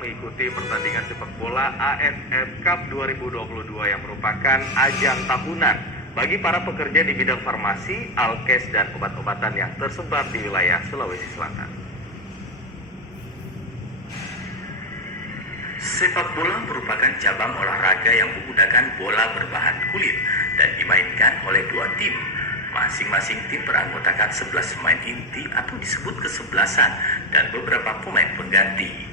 mengikuti pertandingan sepak bola AFF Cup 2022 yang merupakan ajang tahunan bagi para pekerja di bidang farmasi, alkes, dan obat-obatan yang tersebar di wilayah Sulawesi Selatan. Sepak bola merupakan cabang olahraga yang menggunakan bola berbahan kulit dan dimainkan oleh dua tim. Masing-masing tim beranggotakan 11 pemain inti atau disebut kesebelasan dan beberapa pemain pengganti.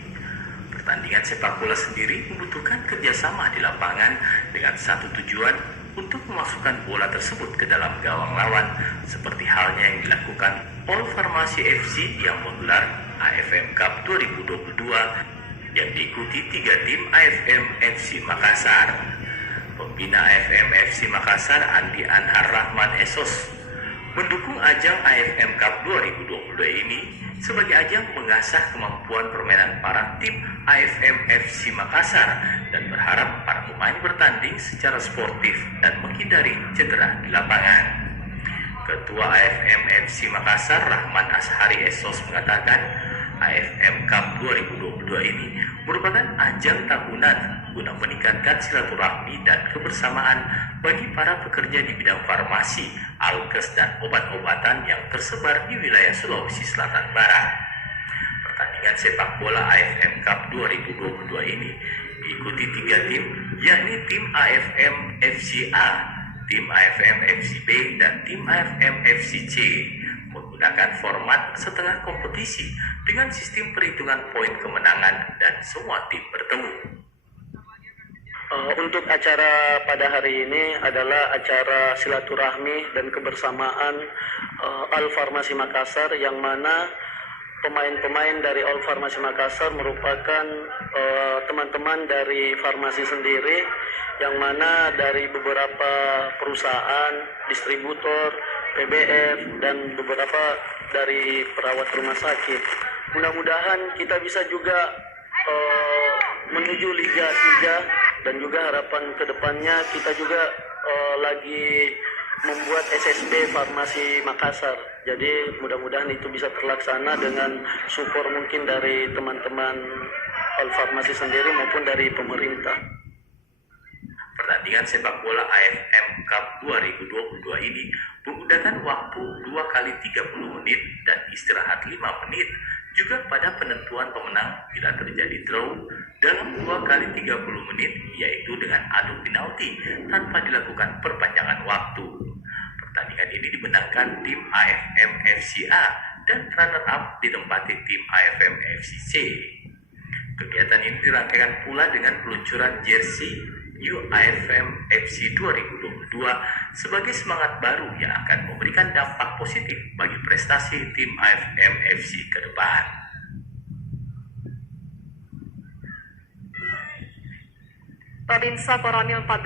Pertandingan sepak bola sendiri membutuhkan kerjasama di lapangan dengan satu tujuan untuk memasukkan bola tersebut ke dalam gawang lawan, seperti halnya yang dilakukan All Farmasi FC yang menggelar AFM Cup 2022 yang diikuti 3 tim AFM FC Makassar. Pembina AFM FC Makassar, Andi Anhar Rahman Esos, mendukung ajang AFM Cup 2022 ini sebagai ajang mengasah kemampuan permainan para tim AFM FC Makassar dan berharap para pemain bertanding secara sportif dan menghindari cedera di lapangan. Ketua AFM FC Makassar, Rahman Ashari Esos, mengatakan AFM Cup 2022 ini merupakan ajang tahunan guna meningkatkan silaturahmi dan kebersamaan bagi para pekerja di bidang farmasi, alkes, dan obat-obatan yang tersebar di wilayah Sulawesi Selatan Barat. Pertandingan sepak bola AFM Cup 2022 ini diikuti 3 tim, yakni tim AFM FC A, tim AFM FC B, dan tim AFM FC C, menggunakan format setengah kompetisi dengan sistem perhitungan poin kemenangan dan semua tim bertemu. Untuk acara pada hari ini adalah acara silaturahmi dan kebersamaan All Farmasi Makassar, yang mana pemain-pemain dari All Farmasi Makassar merupakan teman-teman dari farmasi sendiri, yang mana dari beberapa perusahaan, distributor, PBF, dan beberapa dari perawat rumah sakit. Mudah-mudahan kita bisa juga menuju Liga 3, dan juga harapan kedepannya kita juga lagi membuat SSB Farmasi Makassar. Jadi mudah-mudahan itu bisa terlaksana dengan support mungkin dari teman-teman All Farmasi sendiri maupun dari pemerintah. Pertandingan sepak bola AFM Cup 2022 ini menggunakan waktu 2 kali 30 menit dan istirahat 5 menit, juga pada penentuan pemenang bila terjadi draw dalam 2 kali 30 menit, yaitu dengan adu penalti tanpa dilakukan perpanjangan waktu. Pertandingan ini dimenangkan tim AFM FC A dan runner-up ditempati tim AFM FC C. Kegiatan ini dirangkaikan pula dengan peluncuran jersey New AFM FC 2022 sebagai semangat baru yang akan memberikan dampak positif bagi prestasi tim AFM FC ke depan. Babinsa Koramil 14